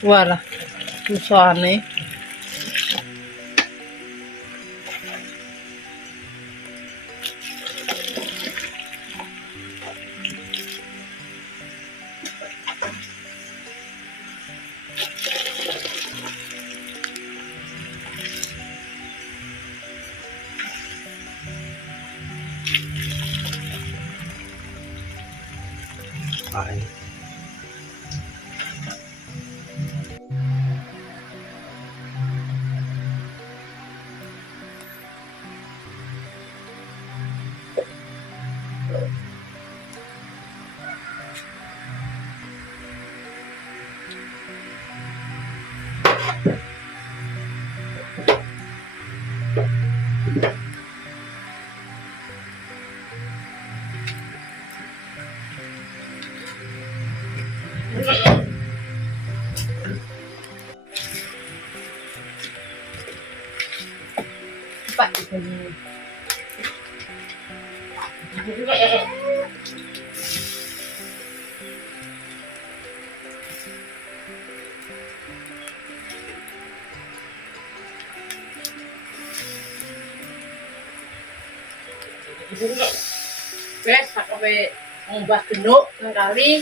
Walah, susahane. Bye. Pak. Wes, sampai ngombah genduk kali.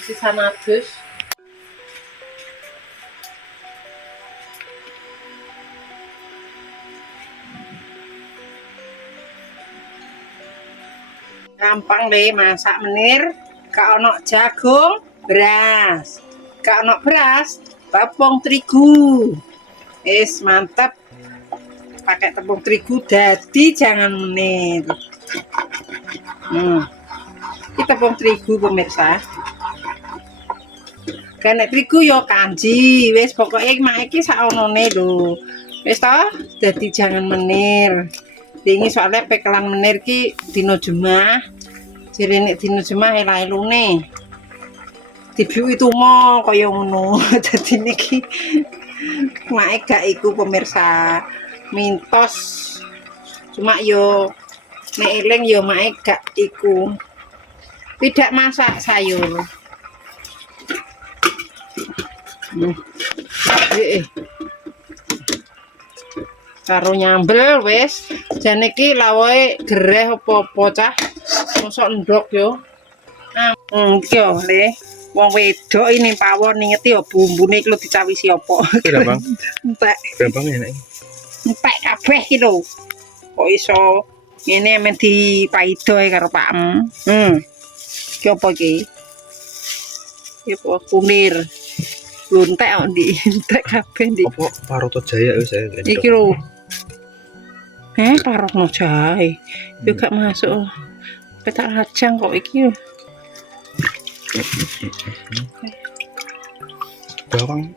Sisa nadus. Gampang deh masak menir. Gak ono jagung, beras. Gak ono beras, tepung terigu. Mantap. Pakai tepung terigu jadi jangan menir. Ini tepung terigu pemirsa. Kena terigu yo kanji. Wes pokoknya mak iki saonone lho. Wes toh, jadi jangan menir. Ini soalnya pekelan menir ki dino Jumat. Jadi nek dino Jumat ela-elune. Dibiu itu mau kaya ngono. Jadi niki mak gak iku pemirsa. Mintos. Cuma yo nek eling yo mak gak iku. Tidak masak sayur. Karo nyambel wis. Jan iki lawoke gereh apa-apa cah. Mosok ndok yo. Iki yo le. Wong wedok ini pawon ngeti yo bumbune iki lho dicawisi apa. Kira Bang. Entek. Gampang enak. Entek kabeh iki lho. Kok iso ngene men dipaido karo Pakm. Iki apa iki? Iki kunir. Entek kok ndi. Entek kabeh ndi. Apa Paroto Jaya wis saya. Iki lho. Paroto Jaya. Yo gak masuk. Petak ajang kok iki. bawang.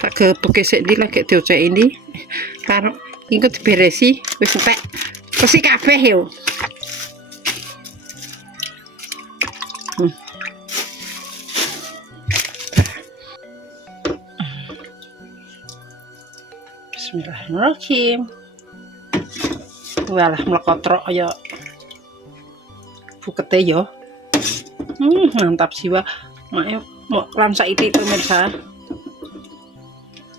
Tak gebek sik ndi lagi diocek ini. Karo iku diberesi wis entek. Pesi kabeh yo. Bismillahirrahmanirrahim. Walah mlekotrok ya bukete yo. Mantap jiwa. Mak mau lan saiki pemirsa.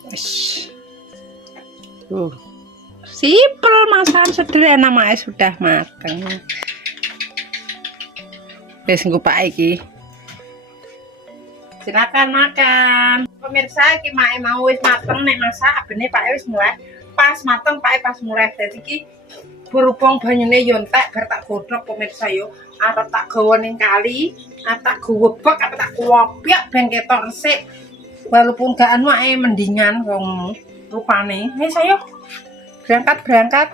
Wis. Simpel masakan sederhana mae sudah mateng. Wis ngupake iki. Silakan makan. Pemirsa iki mae mau wis mateng nek masak abene Pak wis mulai pas mateng Pak pas mulai. Dadi iki berhubung banyune yo entek bar tak godhog pemirsa yo. Arep tak gawa ning kali, arep tak gowebek apa tak kuwopyak ben ketok resik. Walaupun gak anu ae mendingan wong rupane. Ayo sayo. Berangkat.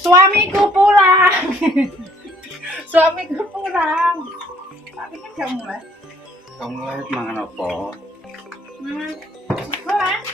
Suamiku pulang. Suamiku pulang. Tapi kan gak mulai. Kamu mulai mangan apa? Pulang.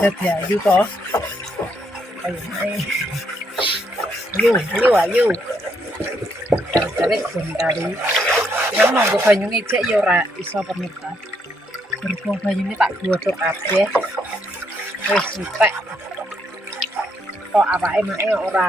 Dadi ayu to. Ayu. Tarik ben kali. Yang nunggu banyune cek ya ora iso pemirsa. Berhubung bayune tak godhog kabeh. Wis entek. Kok awake mae ora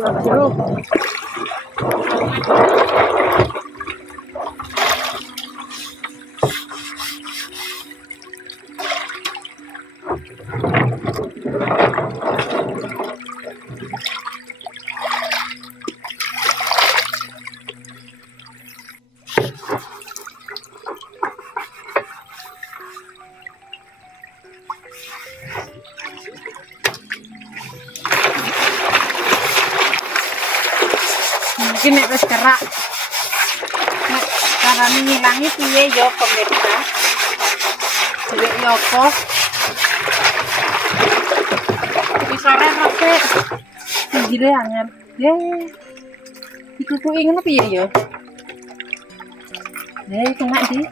jeruk. Mungkin nek wis kerak nek carane ngilangi piye ya pemirsa dhewek ya apa bisare rase pinggire angel ye ditutuki ngono piye ya kena di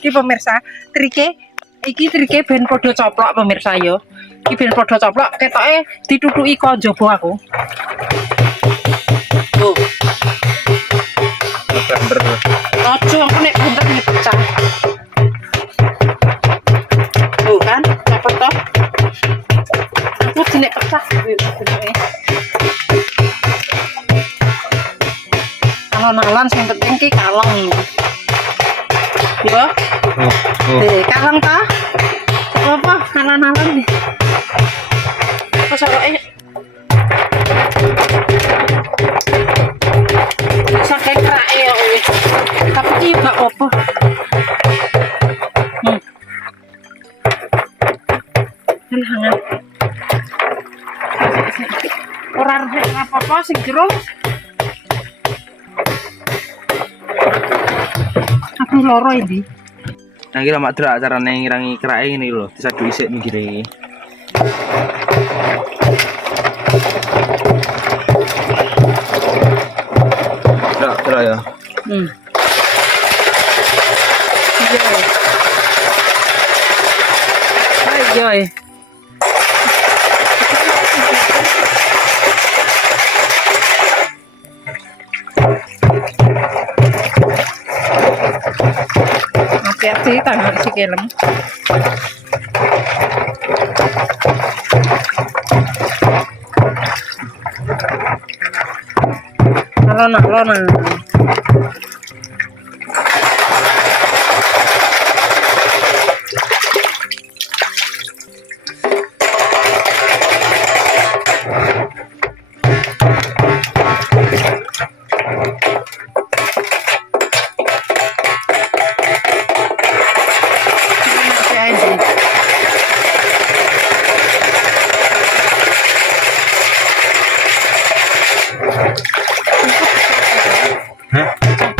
iki pemirsa iki trike ben padha coplok pemirsa yo iki ben padha coplok ketoke ditutuki kok njaba aku tuh November. ojo aku nek bentar nek pecah tuh kan cepet toh aku jenek pecah alon-alon sing penting ki kalong yo kalong ta apa alon-alon nih apa soroke sakit kerake ya wis tapi iki gak apa hangat ora apa-apa sing jero aku loro iki Nah, iki mak drak carane ngirangi kerake ngene lho, disadu isik minggire. Drak ya. Iya. Ayo. Hati-hati tangan si kelem. Alon-alon.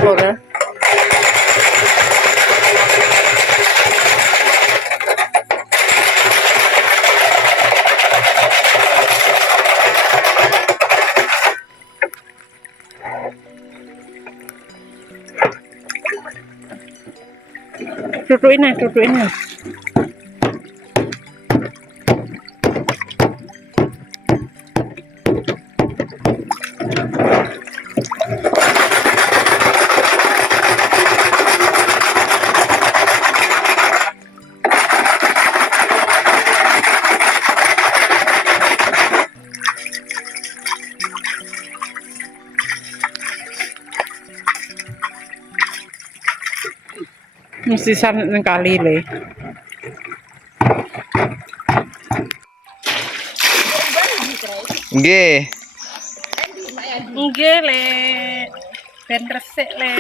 Boleh. Duduk ini. Mesti sangat kali le. Nggih. Nggih le. Ben resik le.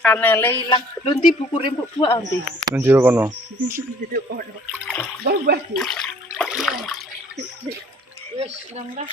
Kanele ilang. Lho ndi buku rempuk buah ndi? Nang jero kono. Babah. Wes, nang dah.